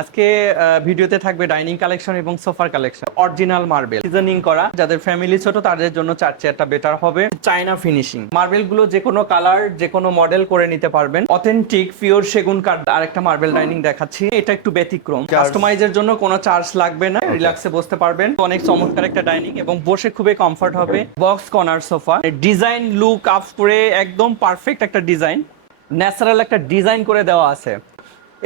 আজকে ভিডিওতে থাকবে ডাইনিং কালেকশন এবং সোফার কালেকশন। Original marble. সিজনিং করা। যাদের ফ্যামিলি ছোট তাদের জন্য চার চেয়ারটা বেটার হবে। China finishing. মার্বেলগুলো যে কোনো কালার যে কোনো মডেল করে নিতে পারবেন। অথেন্টিক পিওর সেগুন কাঠ। আরেকটা মার্বেল ডাইনিং দেখাচ্ছি। এটা একটু ব্যতিক্রম। কাস্টমাইজের জন্য কোনো চার্জ লাগবে না। রিল্যাক্সে বসতে পারবেন। অনেক চমৎকার একটা ডাইনিং এবং বসে খুবই কমফর্ট হবে। Box corner sofa design look up করে একদম পারফেক্ট একটা ডিজাইন ন্যাচারাল একটা ডিজাইন করে দেওয়া আছে।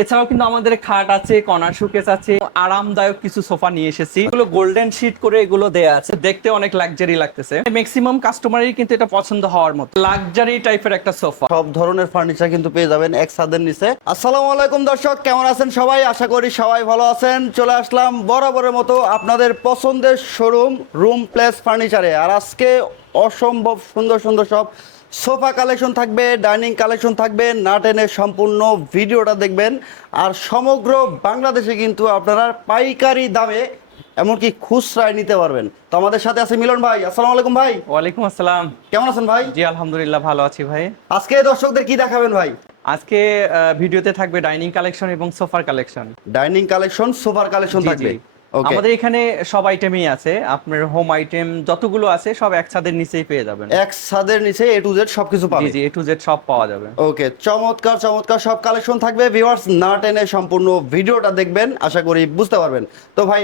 এছাড়াও কিন্তু আমাদের খাট আছে, কর্নার শুকেস আছে, আরামদায়ক কিছু সোফা নিয়ে এসেছি। এগুলো গোল্ডেন শীট করে এগুলো দেয়া আছে। দেখতে অনেক লাক্সারি লাগতেছে। ম্যাক্সিমাম কাস্টমারই কিন্তু এটা পছন্দ হওয়ার মতো। লাক্সারি টাইপের একটা সোফা। সব ধরনের ফার্নিচার কিন্তু পেয়ে যাবেন এক ছাদের নিচে। আসসালামু আলাইকুম দর্শক, কেমন আছেন সবাই? আশা করি সবাই ভালো আছেন। চলে আসলাম বরাবরের মতো আপনাদের পছন্দের শোরুম রুম প্লেস ফার্নিচারে আর আজকে অসম্ভব সুন্দর সুন্দর সব সোফা কালেকশন থাকবে ডাইনিং কালেকশন থাকবে না টেনে সম্পূর্ণ ভিডিওটা দেখবেন। আর সমগ্র বাংলাদেশে কিন্তু আপনারা পাইকারি দামে এমনকি খুচরায় নিতে পারবেন। তো আমাদের সাথে আছে মিলন ভাই। আসসালামু আলাইকুম ভাই। ওয়ালাইকুম আসসালাম। কেমন আছেন ভাই? জি আলহামদুলিল্লাহ ভালো আছি ভাই। আজকে দর্শকদের কি দেখাবেন ভাই? আজকে ভিডিওতে থাকবে ডাইনিং কালেকশন এবং সোফার কালেকশন। ডাইনিং কালেকশন সোফার কালেকশন থাকবে। আমাদের এখানে সব আইটেমই আছে। আপনার হোম আইটেম যতগুলো আছে সব এক ছাদের নিচেই পেয়ে যাবেন। এক ছাদের নিচে এ টু জেড সবকিছু জি পাবে জি এ টু জেড সব পাওয়া যাবে। ওকে চমৎকার চমৎকার সব কালেকশন থাকবে। ভিউয়ার্স না টেনে সম্পূর্ণ ভিডিওটা দেখবেন আশা করি বুঝতে পারবেন। তো ভাই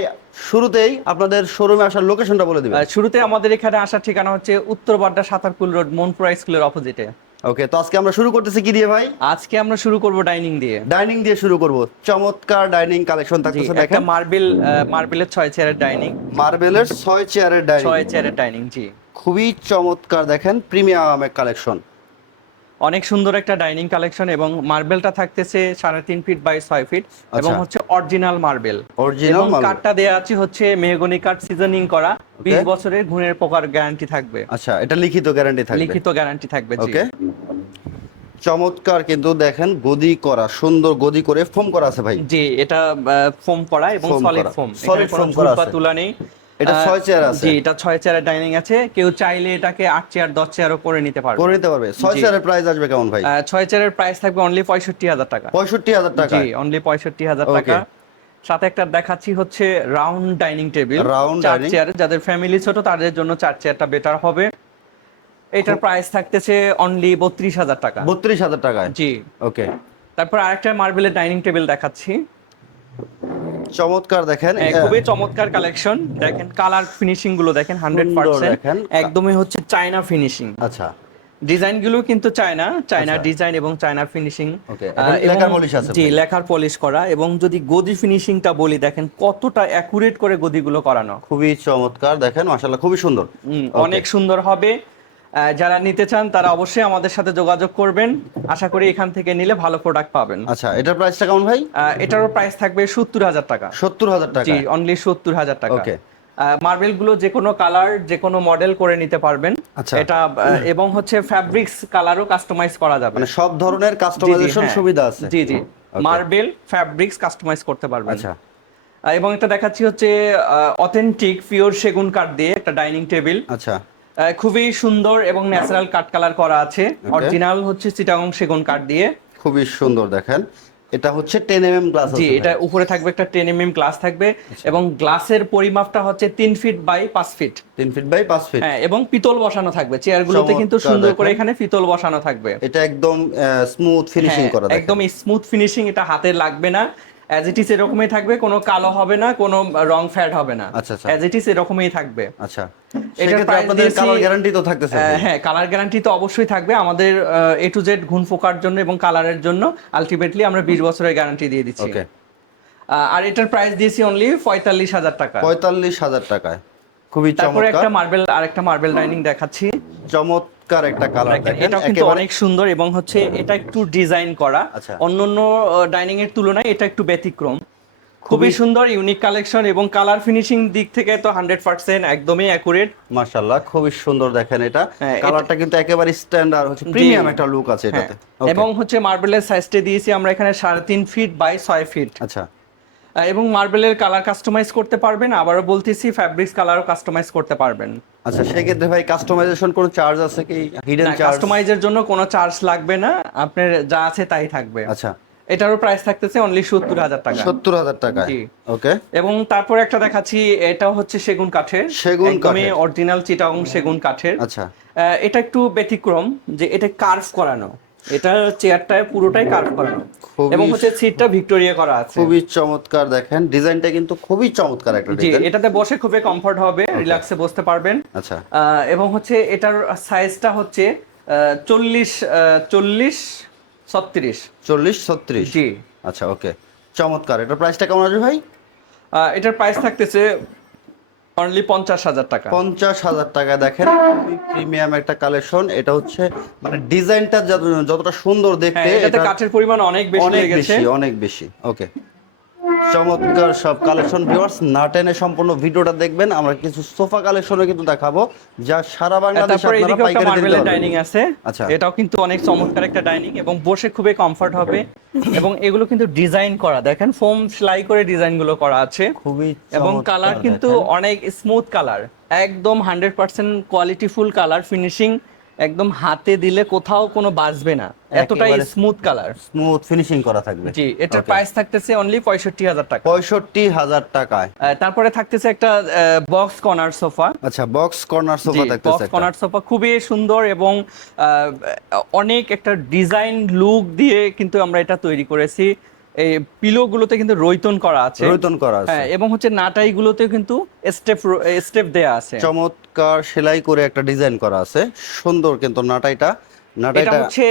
শুরুতেই আপনাদের শোরুমে আসার লোকেশনটা বলে দিবেন। শুরুতে আমাদের এখানে আসার ঠিকানা হচ্ছে উত্তর বাড্ডা সাতারকুল রোড মনপুরা স্কুলের অপোজিটে ওকে তো আজকে আমরা শুরু করতেছি কি দিয়ে ভাই? আজকে আমরা শুরু করব ডাইনিং দিয়ে। ডাইনিং দিয়ে শুরু করব। চমৎকার ডাইনিং কালেকশন জি, দেখেন। একটা মার্বেল মার্বেলের ছয় চেয়ারের ডাইনিং মার্বেলের ছয় চেয়ারের ডাইনিং ছয় চেয়ারের ডাইনিং জি। খুবই চমৎকার দেখেন প্রিমিয়াম কালেকশন অনেক সুন্দর একটা ডাইনিং কালেকশন এবং মার্বেলটা থাকতেছে সাড়ে তিন ফিট বাই ছয় ফিট এবং আচ্ছা। হচ্ছে অরিজিনাল মার্বেল। এবং। কাঠটা দেয়া আছে হচ্ছে মেহগনি কাঠ সিজনিং করা বিশ বছরের ঘুণের পোকার গ্যারান্টি থাকবে। আচ্ছা এটা লিখিত গ্যারান্টি থাকবে? লিখিত গ্যারান্টি থাকবে ওকে চমৎকার কিন্তু দেখেন গদি করা সুন্দর গদি করে ফোম করা আছে ভাই। জি এটা ফোম করা এবং সলিড ফোম। Solid foam করা আছে। তুলা নেই। এটা ছয় চেয়ার আছে। জি এটা ছয় চেয়ারের ডাইনিং আছে। কেউ চাইলে এটাকে আট চেয়ার দশ চেয়ারও করে নিতে পারবে। করে নিতে পারবে। ছয়। চেয়ারের প্রাইস আসবে কেমন ভাই? ছয় চেয়ারের প্রাইস থাকবে অনলি পঁয়ষট্টি হাজার টাকা। পঁয়ষট্টি হাজার টাকা। জি অনলি পঁয়ষট্টি হাজার টাকা। সাথে একটা দেখাচ্ছি হচ্ছে রাউন্ড ডাইনিং টেবিল Round চার চেয়ার যাদের ফ্যামিলি ছোট তাদের জন্য চার চেয়ারটা বেটার হবে। এটার প্রাইস থাকতেছে অনলি বত্রিশ হাজার টাকা। বত্রিশ হাজার টাকায়। জি। ওকে তারপর আরেকটা মার্বেলের ডাইনিং টেবিল দেখাচ্ছি। চমৎকার দেখেন। হ্যাঁ, খুবই চমৎকার কালেকশন দেখেন কালার ফিনিশিংগুলো দেখেন হান্ড্রেড পার্সেন্ট একদমই হচ্ছে চায়না ফিনিশিং আচ্ছা। ডিজাইনগুলো কিন্তু চায়না চায়না। ডিজাইন এবং চায়না ফিনিশিং লেখার জি লেখার পলিশ করা এবং যদি গদি ফিনিশিংটা বলি দেখেন কতটা অ্যাকুরেট করে গদিগুলো করানো। খুবই চমৎকার দেখেন মাশাআল্লাহ খুবই সুন্দর। অনেক সুন্দর হবে। যারা নিতে চান তারা অবশ্যই আমাদের সাথে যোগাযোগ করবেন। আশা করি এখান থেকে নিলে ভালো প্রোডাক্ট পাবেন। আচ্ছা এটার প্রাইসটা কেমন ভাই? এটারও প্রাইস থাকবে সত্তর হাজার টাকা। সত্তর হাজার টাকা। জি অনলি সত্তর হাজার টাকা। Okay. মার্বেলগুলো যে কোনো কালার যে কোনো মডেল করে নিতে পারবেন। আচ্ছা। এটা এবং হচ্ছে ফ্যাব্রিক্স কালারও কাস্টমাইজ করা যাবে। মানে সব ধরনের কাস্টমাইজেশন হ্যাঁ। সুবিধা আছে। জি জি। মার্বেল ফ্যাব্রিক্স কাস্টমাইজ করতে পারবেন। আচ্ছা। এবং এটা দেখাচ্ছি হচ্ছে অথেন্টিক পিওর সেগুন কাঠ দিয়ে একটা ডাইনিং টেবিল আচ্ছা। খুবই সুন্দর এবং ন্যাচারাল কাঠ কালার করা আছে। অরিজিনাল হচ্ছে চিটাগং সেগুন কাঠ দিয়ে। খুবই সুন্দর দেখেন। এটা হচ্ছে টেন এম এম গ্লাস জি এটা উপরে থাকবে একটা টেন এম গ্লাস থাকবে আচ্ছা। এবং গ্লাসের পরিমাপটা হচ্ছে তিন ফিট বাই পাঁচ ফিট তিন ফিট বাই পাঁচ ফিট হ্যাঁ এবং পিতল বসানো থাকবে। চেয়ারগুলোতে কিন্তু সুন্দর করে এখানে পিতল বসানো থাকবে। এটা একদম স্মুথ ফিনিশিং হ্যাঁ, করা দেখেন। একদম স্মুথ ফিনিশিং এটা হাতে লাগবে না। অ্যাজ ইট ইস এরকমই থাকবে কোনো কালো হবে না কোনো রং ফ্যাড হবে না। আচ্ছা। অ্যাজ ইট ইস এরকমই থাকবে। আচ্ছা। এটার আপনাদের কালার গ্যারান্টি তো থাকতেছে। হ্যাঁ কালার গ্যারান্টি তো অবশ্যই থাকবে। আমাদের এ টু জেড ঘুণ ফোকার জন্য এবং কালারের জন্য আলটিমেটলি আমরা বিশ বছরের গ্যারান্টি দিয়ে দিচ্ছি। ওকে আর এটার প্রাইস দিয়েছি অনলি পঁয়তাল্লিশ হাজার টাকা। পঁয়তাল্লিশ হাজার টাকায়। খুবই তারপরে চমৎকার। একটা মার্বেল আরেকটা মার্বেল ডাইনিং দেখাচ্ছি। চমৎকার। একটা কালার দেখেন, দেখেন। কিন্তু অনেক সুন্দর এবং হচ্ছে এটা একটু ডিজাইন করা। আচ্ছা। অন্যান্য ডাইনিং এর তুলনায় এটা একটু ব্যতিক্রম। খুবই সুন্দর ইউনিক কালেকশন এবং কালার ফিনিশিং দিক থেকে তো হান্ড্রেড পার্সেন্ট একদমই অ্যাকুরেট মাশাআল্লাহ খুবই সুন্দর দেখেন এটা। হ্যাঁ, কালারটা কিন্তু একেবারে স্ট্যান্ডার্ড হচ্ছে প্রিমিয়াম একটা লুক আছে এটাতে। হ্যাঁ। এবং হচ্ছে মার্বেলের সাইজটা দিয়েছি আমরা এখানে সাড়ে তিন ফিট বাই ছয় ফিট আচ্ছা। এবং মার্বেলের কালার কাস্টমাইজ করতে পারবেন আবারও বলতেছি ফ্যাব্রিক্স কালারও কাস্টমাইজ করতে পারবেন। আচ্ছা সেক্ষেত্রে ভাই কাস্টমাইজেশন কোনো চার্জ আছে কি? হিডেন চার্জ কাস্টমাইজের জন্য কোনো চার্জ লাগবে না। আপনার যা আছে তাই থাকবে। আচ্ছা। এটারও প্রাইস থাকতেছে অনলি সত্তর হাজার টাকা। সত্তর হাজার টাকা। ওকে এবং তারপর একটা দেখাচ্ছি এটা হচ্ছে সেগুন কাঠের। সেগুন কাঠে। অরিজিনাল চিটাং সেগুন কাঠের। আচ্ছা। এটা একটু ব্যতিক্রম যে এটা কার্ভ করানো। এটা চেয়ারটায় পুরোটাই কার্ভ করানো। এবং হচ্ছে সিটটা ভিক্টোরিয়া করা আছে। খুবই চমৎকার দেখেন। ডিজাইনটা কিন্তু খুবই চমৎকার একটা ডিজাইন এটাতে বসে খুবই কমফর্ট হবে রিল্যাক্সে বসতে পারবেন। আচ্ছা। এবং হচ্ছে এটার সাইজটা হচ্ছে চল্লিশ চল্লিশ ছত্রিশ। চল্লিশ ছত্রিশ? জি। আচ্ছা ওকে চমৎকার। এটার প্রাইসটা কেমন আসবে ভাই? এটার প্রাইস থাকতেছে অনলি পঞ্চাশ হাজার টাকা। পঞ্চাশ হাজার টাকা দেখেন প্রিমিয়াম একটা কালেকশন এটা হচ্ছে মানে ডিজাইনটা যতটা সুন্দর দেখতে হ্যাঁ, এটাতে এটা কাঠের পরিমাণ অনেক বেশি অনেক বেশি অনেক বেশি ওকে চমৎকার সব কালেকশন ভিউয়ার্স না টেনে সম্পূর্ণ ভিডিওটা দেখবেন। আমরা কিছু সোফা কালেকশনও কিন্তু দেখাবো যা সারা বাংলাদেশে আপনারা পাইকারি দিতে। ডাইনিং আছে। আচ্ছা। এটাও কিন্তু অনেক চমৎকার একটা ডাইনিং এবং বসে খুবই কমফর্ট হবে। এবং এগুলো কিন্তু ডিজাইন করা। দেখেন ফোম সেলাই করে ডিজাইনগুলো করা আছে। খুবই এবং কালার কিন্তু অনেক স্মুথ কালার একদম হান্ড্রেড পার্সেন্ট কোয়ালিটিফুল কালার ফিনিশিং একদম হাতে দিলে কোথাও কোনো বাজবে না। এতটাই স্মুথ কালার স্মুথ ফিনিশিং করা থাকবে। জি এটার প্রাইস থাকতেছে অনলি পঁয়ষট্টি হাজার টাকা। পঁয়ষট্টি হাজার টাকায়। তারপরে থাকতেছে একটা বক্স কর্নার সোফা আচ্ছা বক্স কর্নার সোফা থাকতেছে বক্স কর্নার সোফা খুবই সুন্দর এবং অনেক একটা ডিজাইন লুক দিয়ে কিন্তু আমরা এটা তৈরি করেছি। এই পিলো গুলোতে কিন্তু রৈতন করা আছে। রৈতন করা আছে। হ্যাঁ এবং হচ্ছে নাটাই গুলোতেও কিন্তু স্টেপ স্টেপ দেয়া আছে। চমৎকার সেলাই করে একটা ডিজাইন করা আছে। সুন্দর কিন্তু নাটাইটা। এটা হচ্ছে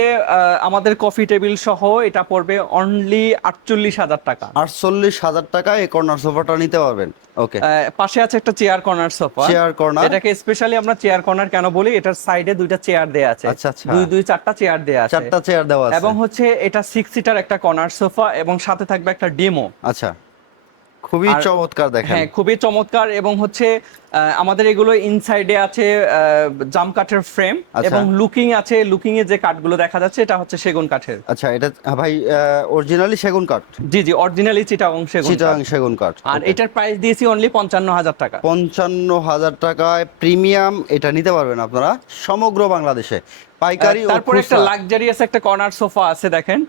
আমাদের কফি টেবিল সহ এটা পড়বে অনলি আটচল্লিশ হাজার টাকা। আটচল্লিশ হাজার টাকায় এই কর্নার সোফাটা নিতে পারবেন। ওকে পাশে আছে একটা chair corner sofa chair corner এটাকে স্পেশালি আমরা চেয়ার কর্নার কেন বলি? এটার সাইডে দুইটা চেয়ার দেয়া আছে। আচ্ছা, আচ্ছা। দুই দুই চারটা চেয়ার দেয়া আছে। চারটা চেয়ার দেওয়া আছে। এবং হচ্ছে এটা সিক্স সিটার একটা কর্নার সোফা এবং সাথে থাকবে একটা ডেমো আচ্ছা। খুবই চমৎকার দেখেন হ্যাঁ খুবই চমৎকার এবং হচ্ছে আমাদের এগুলো ইনসাইডে আছে জাম কাঠের ফ্রেম আচ্ছা। এবং লুকিং আছে লুকিং এ যে কাঠগুলো দেখা যাচ্ছে এটা হচ্ছে সেগুন কাঠের আচ্ছা এটা আহ, ভাই অরিজিনালি সেগুন কাঠ জি জি অরিজিনালি চিটাগং সেগুন চিটাং। সেগুন কাঠ আর. এটার প্রাইস দিয়েছি অনলি পঞ্চান্ন হাজার টাকা পঞ্চান্ন হাজার টাকায় প্রিমিয়াম এটা নিতে পারবেন আপনারা সমগ্র বাংলাদেশে পাইকারি তারপরে একটা লাক্সারিয়াস একটা কর্নার সোফা আছে দেখেন।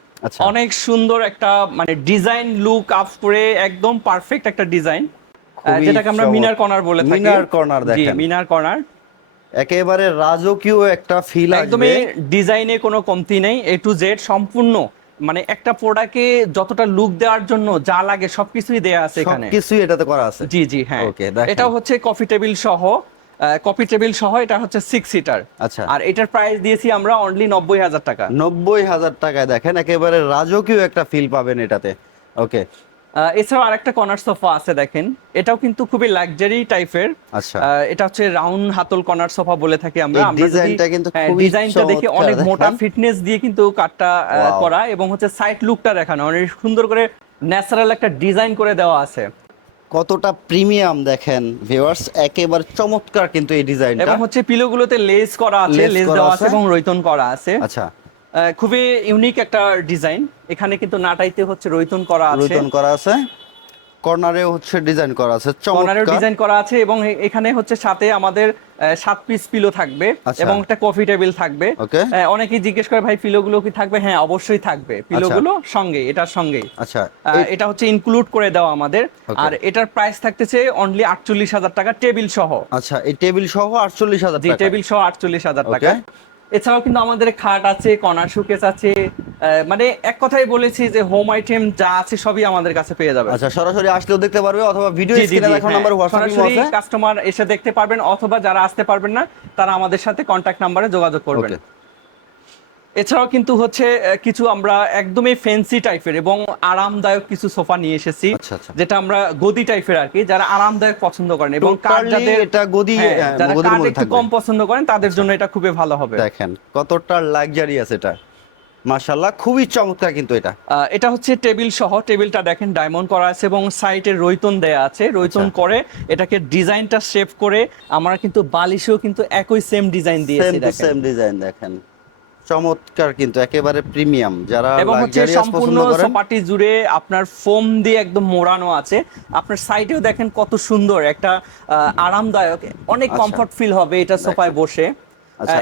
অনেক সুন্দর একটা মানে ডিজাইন লুক আপ করে একদম পারফেক্ট একটা ডিজাইন যেটাকে আমরা মিনার কর্নার বলে থাকি। মিনার জি দেখেন। মিনার কর্নার একেবারে রাজকীয় একটা ফিল আসবে। একদমই ডিজাইনে কোনো কমতি নেই এ টু জেড সম্পূর্ণ মানে একটা প্রোডাক্টে যতটা লুক দেওয়ার জন্য যা লাগে সবকিছুই দেয়া আছে এখানে। সবকিছুই এটাতে করা আছে। জি জি হ্যাঁ। এটাও হচ্ছে কফি টেবিল সহ কফি টেবিল সহ এটা হচ্ছে সিক্স সিটার আচ্ছা। আর এটার প্রাইস দিয়েছি আমরা অনলি নব্বই হাজার টাকা। নব্বই হাজার টাকায় দেখেন একেবারে রাজকীয় একটা ফিল পাবেন এটাতে। ওকে এছাড়াও আরেকটা কর্নার সোফা আছে দেখেন। এটাও কিন্তু খুবই লাক্সারি টাইপের আচ্ছা। এটা হচ্ছে রাউন্ড হাতল কর্নার সোফা বলে থাকি আমরা। ডিজাইনটা কিন্তু হ্যাঁ, খুবই ডিজাইনটা দেখে অনেক মোটা ফিটনেস দিয়ে কিন্তু Wow. করা এবং হচ্ছে সাইড লুকটা দেখানো। অনেক সুন্দর করে ন্যাচারাল একটা ডিজাইন করে দেওয়া আছে। কতটা প্রিমিয়াম দেখেন ভিউয়ার্স একেবারে চমৎকার কিন্তু এই ডিজাইনটা এবং হচ্ছে পিলোগুলোতে লেস করা আছে লেস দেওয়া আছে। এবং রৈতন করা আছে। আচ্ছা। খুবই ইউনিক একটা ডিজাইন এখানে কিন্তু নাটাইতে হচ্ছে রৈতন করা আছে। রৈতন করা আছে। কর্নারে হচ্ছে ডিজাইন করা আছে চমৎকার। ডিজাইন করা আছে এবং এখানে হচ্ছে সাথে আমাদের সাত পিস পিলো থাকবে আচ্ছা। এবং একটা কফি টেবিল থাকবে. অনেকেই জিজ্ঞেস করে ভাই পিলো গুলো কি থাকবে? হ্যাঁ অবশ্যই থাকবে। পিলো গুলো সঙ্গে এটার সঙ্গে। আচ্ছা এটা হচ্ছে ইনক্লুড করে দেওয়া আমাদের। আর এটার প্রাইস থাকতেছে অনলি আটচল্লিশ হাজার টাকা টেবিল সহ। আচ্ছা এই টেবিল সহ আটচল্লিশ হাজার টেবিল সহ আটচল্লিশ হাজার. টাকা। এছাড়াও কিন্তু আমাদের খাট আছে কর্নার সুকেস আছে মানে এক কথাই বলেছি যে হোম আইটেম যা আছে সবই আমাদের কাছে পেয়ে যাবে আচ্ছা সরাসরি আসলেও দেখতে পারবে অথবা ভিডিও স্ক্রিনে দেখো নাম্বার হোয়াটসঅ্যাপ হ্যাঁ। সরাসরি আছে কাস্টমার এসে দেখতে পারবেন অথবা যারা আসতে পারবেন না তারা আমাদের সাথে কন্টাক্ট নাম্বারে যোগাযোগ করবেন. এছাড়াও কিন্তু হচ্ছে কিছু আমরা একদমই ফ্যান্সি টাইপের এবং আরামদায়ক কিছু সোফা নিয়ে এসেছি আচ্ছা, আচ্ছা। যেটা আমরা গদি টাইপের আর কি যারা আরামদায়ক পছন্দ করেন এবং Totally যাদের এটা গদি, হ্যাঁ, হ্যাঁ, যারা মধ্যে একটু কম পছন্দ করেন তাদের জন্য এটা খুবই ভালো হবে। দেখেন কতটা লাক্সারিয়াস এটা। মাশাআল্লাহ খুবই চমৎকার কিন্তু এটা। এটা হচ্ছে টেবিল সহ টেবিলটা দেখেন ডায়মন্ড করা আছে এবং সাইডে রৈতন দেয়া আছে। রৈতন আচ্ছা। করে এটাকে ডিজাইনটা শেপ করে আমরা কিন্তু বালিশেও কিন্তু একই সেম ডিজাইন দিয়েছি সেম ডিজাইন দেখেন। চমৎকার কিন্তু একেবারে প্রিমিয়াম যারা এবং হচ্ছে সম্পূর্ণ সপাটি জুড়ে আপনার ফোম দিয়ে একদম মোড়ানো আছে আপনার সাইডেও দেখেন কত সুন্দর একটা আরামদায়ক অনেক আচ্ছা। কমফর্ট ফিল হবে এটা সোফায় বসে আচ্ছা।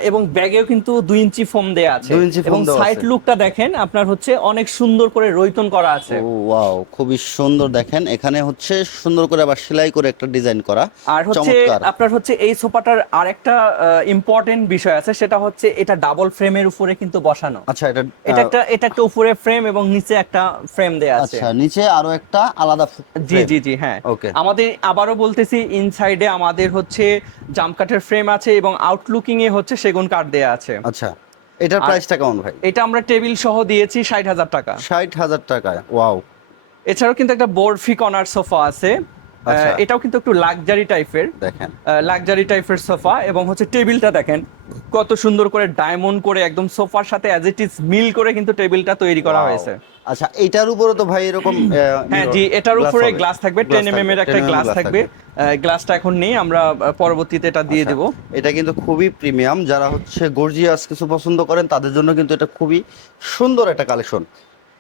এবং ব্যাগেও কিন্তু দুই ইঞ্চি ফোম দেয়া আছে। এবং সাইড লুকটা দেখেন আপনার হচ্ছে অনেক সুন্দর করে রৈতন করা আছে। ওয়াও খুবই সুন্দর দেখেন। এখানে হচ্ছে সুন্দর করে আবার সেলাই করে একটা ডিজাইন করা। আর হচ্ছে আপনার হচ্ছে এই সোফাটার আরেকটা ইম্পর্টেন্ট বিষয় আছে সেটা হচ্ছে এটা ডাবল ফ্রেমের উপরে কিন্তু বসানো। আচ্ছা এটা এটা একটা এটা একটা উপরে ফ্রেম এবং নিচে একটা ফ্রেম দেয়া আছে। আচ্ছা নিচে আরও একটা আলাদা জি জি জি হ্যাঁ। Okay. আমাদের আবারও বলতেছি ইনসাইডে আমাদের হচ্ছে জামকাঠের ফ্রেম আছে এবং আউটলুকিং এ হচ্ছে সেগুন কাঠ দেয়া আছে। আচ্ছা এটার প্রাইসটা কেমন ভাই? এটা আমরা টেবিল সহ দিয়েছি ষাট হাজার টাকা। ষাট হাজার টাকায় ওয়াও এছাড়াও কিন্তু একটা বোর্ডফি কর্নার সোফা আছে। আচ্ছা। এটাও কিন্তু একটু লাক্সারি টাইপের। দেখেন। লাক্সারি টাইপের সোফা এবং হচ্ছে টেবিলটা দেখেন কত সুন্দর করে ডায়মন্ড করে একদম সোফার সাথে অ্যাজ ইট ইজ মিল করে কিন্তু টেবিলটা তৈরি করা হয়েছে। আচ্ছা এটার উপরে তো ভাই এরকম হ্যাঁ জি এটার উপরে গ্লাস থাকবে Glass টেন এম এর একটা 10 mm গ্লাস থাকবে। গ্লাসটা এখন নেই আমরা পরবর্তীতে এটা দিয়ে আচ্ছা, দেবো। এটা কিন্তু খুবই প্রিমিয়াম যারা হচ্ছে গর্জিয়াস কিছু পছন্দ করেন তাদের জন্য কিন্তু এটা খুবই সুন্দর একটা কালেকশন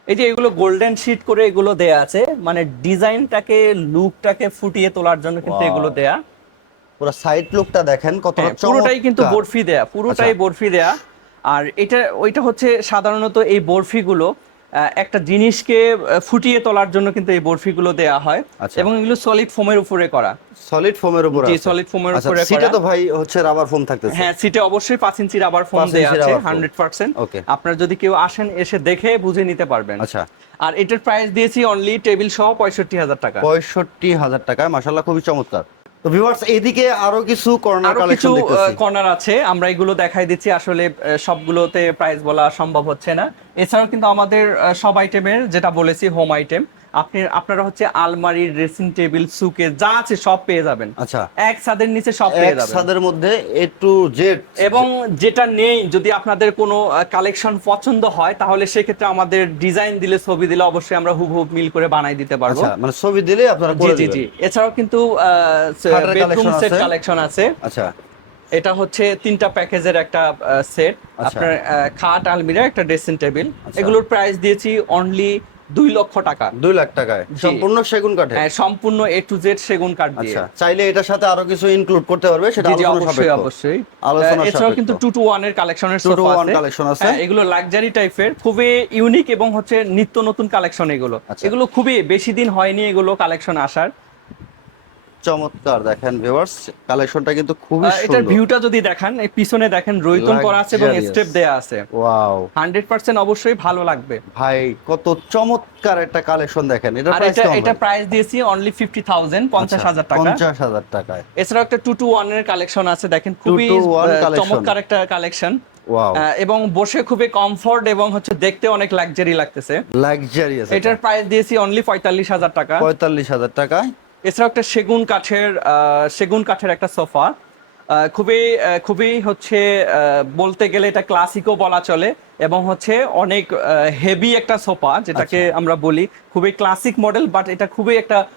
এই যে এগুলো গোল্ডেন শিট করে এগুলো দেয়া আছে মানে ডিজাইনটাকে লুকটাকে ফুটিয়ে তোলার জন্য কিন্তু এগুলো দেয়া। পুরো সাইড লুকটা দেখেন কত হ্যাঁ, পুরোটাই কিন্তু বরফি দেয়া পুরোটাই আচ্ছা। বরফি দেয়া। আর এটা ওইটা হচ্ছে সাধারণত এই বরফিগুলো আহ, একটা জিনিসকে ফুটিয়ে তোলার জন্য কিন্তু এই বরফিগুলো দেয়া হয় আচ্ছা। এবং এগুলো সলিড ফোমের উপরে করা। সলিড ফোমের উপর জি সলিড ফোমের আচ্ছা উপরে সিটে তো ভাই হচ্ছে রাবার ফোম থাকতেছে। হ্যাঁ সিটে অবশ্যই পাঁচ ইঞ্চি রাবার ফোম দেয়া আছে rubber foam। হান্ড্রেড পার্সেন্ট আপনার যদি কেউ আসেন এসে দেখে বুঝে নিতে পারবেন। আচ্ছা। আর এটার প্রাইস দিয়েছি অনলি টেবিল সহ পঁয়ষট্টি হাজার টাকা। পঁয়ষট্টি হাজার টাকায় মাসাল্লাহ খুবই চমৎকার। তো ভিউয়ার্স এদিকে আরও কিছু কর্নার কিছু কালেকশন দেখতেছি। কর্নার আছে। আমরা এগুলো দেখাই দিচ্ছি। আসলে সবগুলোতে প্রাইস বলা সম্ভব হচ্ছে না। এছাড়াও কিন্তু আমাদের সব আইটেমের যেটা বলেছি হোম আইটেম আপনি আপনারা হচ্ছে আলমারি ড্রেসিং টেবিল সুকে যা আছে সব পেয়ে যাবেন। আচ্ছা। এক ছাদের নিচে সব পেয়ে যাবেন। ছাদের মধ্যে এ টু জেড এবং যেটা নেই যদি আপনাদের কোনো কালেকশন পছন্দ হয় তাহলে সেক্ষেত্রে আমাদের ডিজাইন দিলে ছবি দিলে অবশ্যই আমরা হুবহুব মিল করে বানাই দিতে পারব। আচ্ছা মানে ছবি দিলে আপনারা জি জি জি। এছাড়াও কিন্তু বেডরুম সেট কালেকশন আছে? আচ্ছা। এটা হচ্ছে তিনটা প্যাকেজের একটা সেট আচ্ছা। আপনার খাট আলমিরা একটা ড্রেসিং টেবিল আচ্ছা। এগুলোর প্রাইস দিয়েছি অনলি দুই লক্ষ টাকা। দুই লাখ টাকায়। সম্পূর্ণ সেগুন কাঠে হ্যাঁ, সম্পূর্ণ এ টু জেড সেগুন কাঠ দিয়ে। আচ্ছা চাইলে এটার সাথে আরও কিছু ইনক্লুড করতে পারবে সেটা অবশ্যই অবশ্যই। এছাড়াও কিন্তু টু টু ওয়ানের কালেকশনের 2 to সোফা আছে। কালেকশন আছে। হ্যাঁ, এগুলো লাক্সারি টাইপের খুবই ইউনিক এবং হচ্ছে নিত্য নতুন কালেকশন এগুলো। আচ্ছা। এগুলো খুবই বেশি দিন হয়নি এগুলো কালেকশন আসার। চমৎকার দেখেন ভিউয়ার্স কালেকশনটা কিন্তু খুবই আহ, এটার ভিউটা যদি দেখেন এই পিছনে দেখেন রৈতন করা আছে এবং স্টেপ দেয়া আছে। ওয়াও হান্ড্রেড পার্সেন্ট অবশ্যই ভালো লাগবে। ভাই কত চমৎকার একটা কালেকশন দেখেন। এটা প্রাইস এটা এটা প্রাইস দিয়েছি অনলি ফিফটি থাউজেন্ড পঞ্চাশ হাজার টাকা। পঞ্চাশ হাজার টাকায়। এছাড়াও একটা টু টু ওয়ানের কালেকশন আছে দেখেন খুবই 2 to 1 চমৎকার একটা কালেকশন এবং বসে খুবই কমফোর্ট এবং হচ্ছে দেখতে অনেক লাক্সারি লাগতেছে। লাক্সারিয়াস এটার প্রাইস দিয়েছি অনলি পঁয়তাল্লিশ হাজার টাকা। পঁয়তাল্লিশ হাজার টাকায়। এছাড়াও একটা সেগুন কাঠের সেগুন কাঠের একটা সোফা। খুবই খুবই হচ্ছে বলতে গেলে এটা ক্লাসিকও বলা চলে এবং হচ্ছে অনেক হেভি একটা সোফা যেটাকে আচ্ছা। আমরা বলি খুবই ক্লাসিক মডেল বাট এটা খুবই একটা আহ,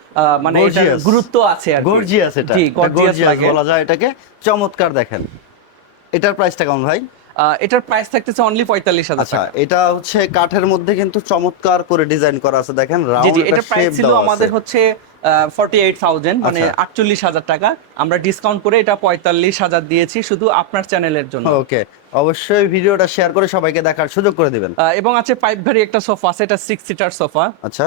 মানে গুরুত্ব আছে আর গর্জিয়াস এটা। গর্জিয়াস বলা যায় এটাকে। চমৎকার দেখেন। এটার প্রাইসটা কেমন ভাই? এটার প্রাইস থাকতেছে অনলি পঁয়তাল্লিশ হাজার আচ্ছা এটা হচ্ছে কাঠের মধ্যে কিন্তু চমৎকার করে ডিজাইন করা আছে দেখেন রাউন্ড এটা প্রাইস ছিল আমাদের হচ্ছে ফর্টি এইট থাউজেন্ড মানে আচ্ছা। আটচল্লিশ হাজার টাকা। আমরা ডিসকাউন্ট করে এটা পঁয়তাল্লিশ হাজার দিয়েছি শুধু আপনার চ্যানেলের জন্য। ওকে অবশ্যই ভিডিওটা শেয়ার করে সবাইকে দেখার সুযোগ করে দিবেন। এবং আছে পাইপ ভারি একটা সোফা এটা সিক্স সিটার সোফা আচ্ছা।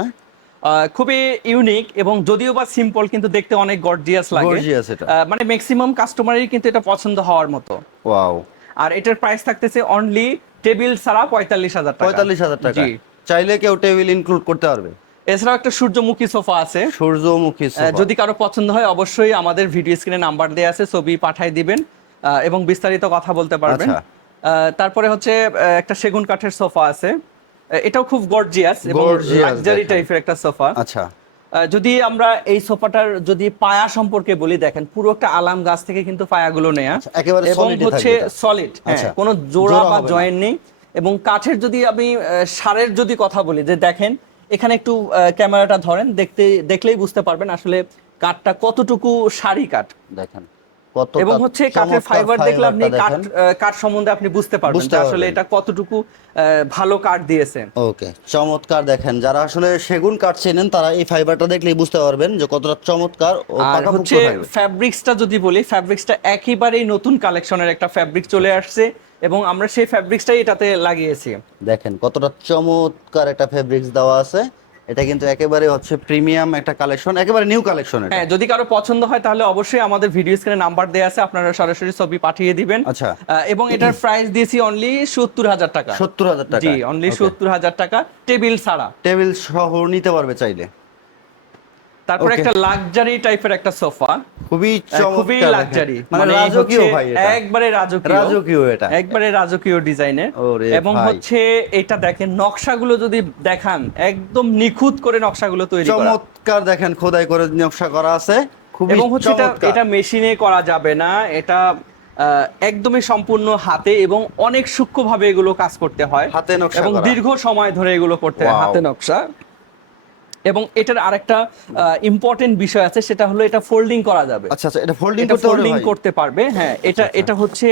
খুবই ইউনিক এবং যদিও বা সিম্পল কিন্তু দেখতে অনেক গর্জিয়াস লাগে। গর্জিয়াস এটা। মানে ম্যাক্সিমাম কাস্টমারেরই কিন্তু এটা পছন্দ হওয়ার মতো। ওয়াও আর এটার প্রাইস থাকতেছে অনলি টেবিল ছাড়া পঁয়তাল্লিশ হাজার টাকা। পঁয়তাল্লিশ হাজার টাকা। চাইলে কেউ টেবিল ইনক্লুড করতে পারবে। এছাড়াও একটা সূর্যমুখী সোফা আছে। সূর্যমুখী যদি কারও পছন্দ হয় অবশ্যই আমাদের ভিডিও স্ক্রিনে নাম্বার দেওয়া আছে ছবি পাঠাই দিবেন এবং বিস্তারিত কথা বলতে পারবেন। আচ্ছা। তারপরে হচ্ছে একটা সেগুন কাঠের সোফা আছে। এটাও খুব গর্জিয়াস এবং লাক্সারি টাইপের একটা সোফা। আচ্ছা। যদি আমরা এই সোফাটার যদি পায়া সম্পর্কে বলি দেখেন পুরো একটা আলাম গাছ থেকে কিন্তু পায়াগুলো নেয়া। আচ্ছা, এবং হচ্ছে সলিড আচ্ছা, হ্যাঁ কোনো জোড়া বা জয়েন জয়েন্ট নেই। এবং কাঠের যদি আমি সারের যদি কথা বলি যে দেখেন এখানে একটু ক্যামেরাটা ধরেন দেখতে দেখলেই বুঝতে পারবেন আসলে কাঠটা কতটুকু সারি কাঠ। দেখেন। এবং হচ্ছে কাঠের ফাইবার দেখলে আপনি কাঠ কাঠ সম্বন্ধে আপনি বুঝতে পারবেন আসলে এটা কতটুকু ভালো কাঠ দিয়েছে। ওকে চমৎকার দেখেন। যারা আসলে সেগুন কাঠ চেনেন তারা এই ফাইবারটা দেখলেই বুঝতে পারবেন যে কতটা চমৎকার ও আর হচ্ছে ফ্যাব্রিক্সটা যদি বলি ফ্যাব্রিক্সটা একেবারেই নতুন কালেকশনের একটা ফ্যাব্রিক চলে আসছে এবং আমরা সেই ফ্যাব্রিক্সটাই এটাতে লাগিয়েছি। দেখেন কতটা চমৎকার একটা ফেব্রিক্স দেওয়া আছে। এটা কিন্তু একেবারে হচ্ছে প্রিমিয়াম একটা কালেকশন একেবারে নিউ কালেকশন এটা। হ্যাঁ যদি কারও পছন্দ হয় তাহলে অবশ্যই আমাদের ভিডিও স্ক্রিনে নাম্বার দেওয়া আছে আপনারা সরাসরি ছবি পাঠিয়ে দিবেন। আচ্ছা। এবং এটার প্রাইস দিয়েছি অনলি সত্তর হাজার টাকা। সত্তর হাজার টাকা। জি অনলি সত্তর হাজার টাকা। টেবিল ছাড়া। টেবিল সহ নিতে পারবে চাইলে। তারপর একটা লাক্সারি টাইপের একটা সোফা। খুবই খুবই লাক্সারি। মানে রাজকীয় ভাই এটা। একবারে রাজকীয়। রাজকীয় এটা। একবারে রাজকীয় ডিজাইনের। এবং হচ্ছে এটা দেখেন নকশাগুলো যদি দেখান একদম নিখুঁত করে নকশাগুলো তৈরি করা। চমৎকার দেখেন খোদাই করে নকশা করা আছে। খুবই এবং হচ্ছে এটা এটা মেশিনে করা যাবে না। এটা একদমই সম্পূর্ণ হাতে এবং অনেক সূক্ষ্মভাবে এগুলো কাজ করতে হয়। হাতে নকশা এবং দীর্ঘ সময় ধরে এগুলো করতে হয় হাতে নকশা। এবং এটার আরেকটা ইম্পর্টেন্ট বিষয় আছে সেটা হলো এটা ফোল্ডিং করা যাবে। আচ্ছা আচ্ছা এটা ফোল্ডিং করতে পারবে ফোল্ডিং করতে পারবে হ্যাঁ এটা এটা হচ্ছে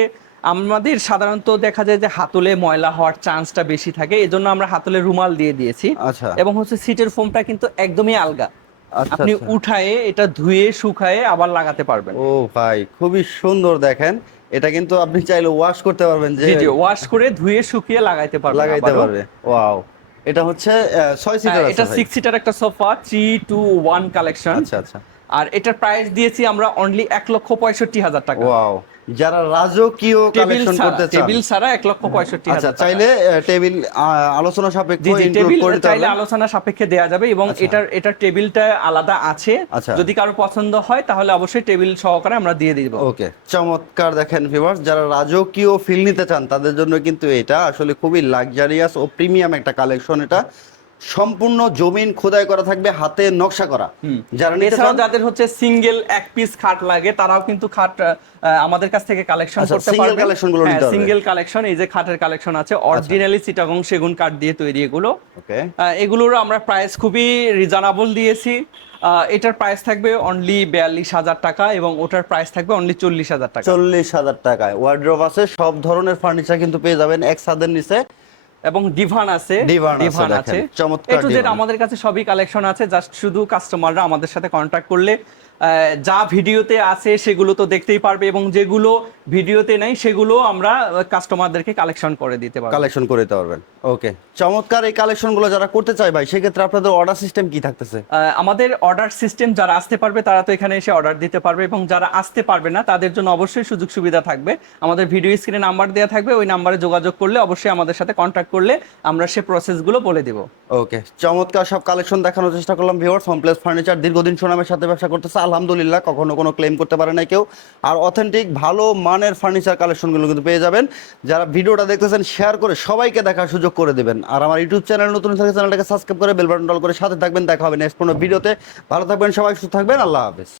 আমাদের সাধারণত দেখা যায় যে হাতলে ময়লা হওয়ার চান্সটা বেশি থাকে এজন্য আমরা হাতলে রুমাল দিয়ে দিয়েছি। আচ্ছা। এবং হচ্ছে সিটের ফোমটা কিন্তু একদমই আলগা। আচ্ছা, আপনি আচ্ছা। উঠায়ে এটা ধুয়ে শুকায়ে আবার লাগাতে পারবেন। ও ভাই খুবই সুন্দর দেখেন। এটা কিন্তু আপনি চাইলে ওয়াশ করতে পারবেন যে ওয়াশ করে ধুয়ে শুকিয়ে লাগাইতে পারবেন লাগাইতে পারবে। ওয়াও এটা হচ্ছে আহ, ছয় সিটার হ্যাঁ, এটা ভাই। সিক্স সিটার একটা sofa three two one collection আচ্ছা আচ্ছা। আর এটার প্রাইস দিয়েছি আমরা অনলি এক লক্ষ পঁয়ষট্টি হাজার টাকা। ওয়াও যারা রাজকীয় কালেকশন করতে চান টেবিল ছাড়া এক লক্ষ পঁয়ষট্টি আচ্ছা হাজার টাকা। চাইলে টেবিল আলোচনা সাপেক্ষ ইনক্লুড টেবিল করে চাইলে আলোচনা সাপেক্ষে দেয়া যাবে এবং আচ্ছা। এটার এটার টেবিলটা আলাদা আছে আচ্ছা। যদি কারও পছন্দ হয় তাহলে অবশ্যই টেবিল সহকারে আমরা দিয়ে দিব ওকে চমৎকার দেখেন ভিউয়ার্স যারা রাজকীয় ফিল নিতে চান তাদের জন্য কিন্তু এটা আসলে খুবই লাক্সারিয়াস ও প্রিমিয়াম একটা কালেকশন এটা সম্পূর্ণ জমিন খোদাই করা থাকবে হাতে নকশা করা। যারা এছাড়াও যাদের হচ্ছে সিঙ্গেল এক পিস খাট লাগে তারাও কিন্তু খাট আমাদের কাছ থেকে কালেকশন আচ্ছা, করতে পারবে collection গুলো নিতে পারবে। সিঙ্গেল কালেকশন এই যে খাটের কালেকশন আছে অরিজিনালি চিটাগং সেগুন কাঠ দিয়ে তৈরি এগুলো। ওকে এগুলোর আমরা প্রাইস খুবই রিজনেবল দিয়েছি। এটার প্রাইস থাকবে অনলি বিয়াল্লিশ হাজার টাকা এবং ওটার প্রাইস থাকবে অনলি চল্লিশ হাজার টাকা। চল্লিশ হাজার টাকায়। ওয়ার্ড্রোব আছে সব ধরনের ফার্নিচার কিন্তু পেয়ে যাবেন এক সাদের নিচে। এবং ডিভান আছে। ডিভান আছে, চমৎকার। আমাদের কাছে সবই কালেকশন আছে। জাস্ট শুধু কাস্টমাররা আমাদের সাথে কন্ট্যাক্ট করলে যা ভিডিওতে আছে সেগুলো তো দেখতেই পারবে এবং যেগুলো ভিডিওতে নাই সেগুলো আমরা কাস্টমারদেরকে কালেকশন করে দিতে পারব। কালেকশন করে দিতে পারবেন। ওকে চমৎকার এই কালেকশনগুলো যারা করতে চায় ভাই সেক্ষেত্রে আপনাদের অর্ডার সিস্টেম কি থাকতেছে? আমাদের অর্ডার সিস্টেম যারা আসতে পারবে তারা তো এখানে এসে অর্ডার দিতে পারবে এবং যারা আসতে পারবে না তাদের জন্য অবশ্যই সুযোগ সুবিধা থাকবে। আমাদের ভিডিও স্ক্রিনে নাম্বার দেওয়া থাকবে ওই নাম্বারে যোগাযোগ করলে অবশ্যই আমাদের সাথে কন্ট্যাক্ট করলে আমরা সে প্রসেসগুলো বলে দিব। ওকে চমৎকার সব কালেকশন দেখানোর চেষ্টা করলাম ভিউয়ার্স হোমপ্লেস ফার্নিচার দীর্ঘদিন সুনামের সাথে ব্যবসা করতেছে। আলহামদুলিল্লাহ, কখনো কোনো ক্লেম করতে পারে না কেউ। আর অথেন্টিক ভালো মানের ফার্নিচার কালেকশনগুলো কিন্তু পেয়ে যাবেন। যারা ভিডিওটা দেখতেছেন শেয়ার করে সবাইকে দেখার সুযোগ করে দেবেন। আর আমার ইউটিউব চ্যানেল নতুন থাকে চ্যানেলটাকে সাবস্ক্রাইব করে বেল বাটন ডল করে সাথে থাকবেন। দেখা হবে নেক্সট কোনো ভিডিওতে ভালো থাকবেন সবাই, সুস্থ থাকবেন। আল্লাহ হাফেজ।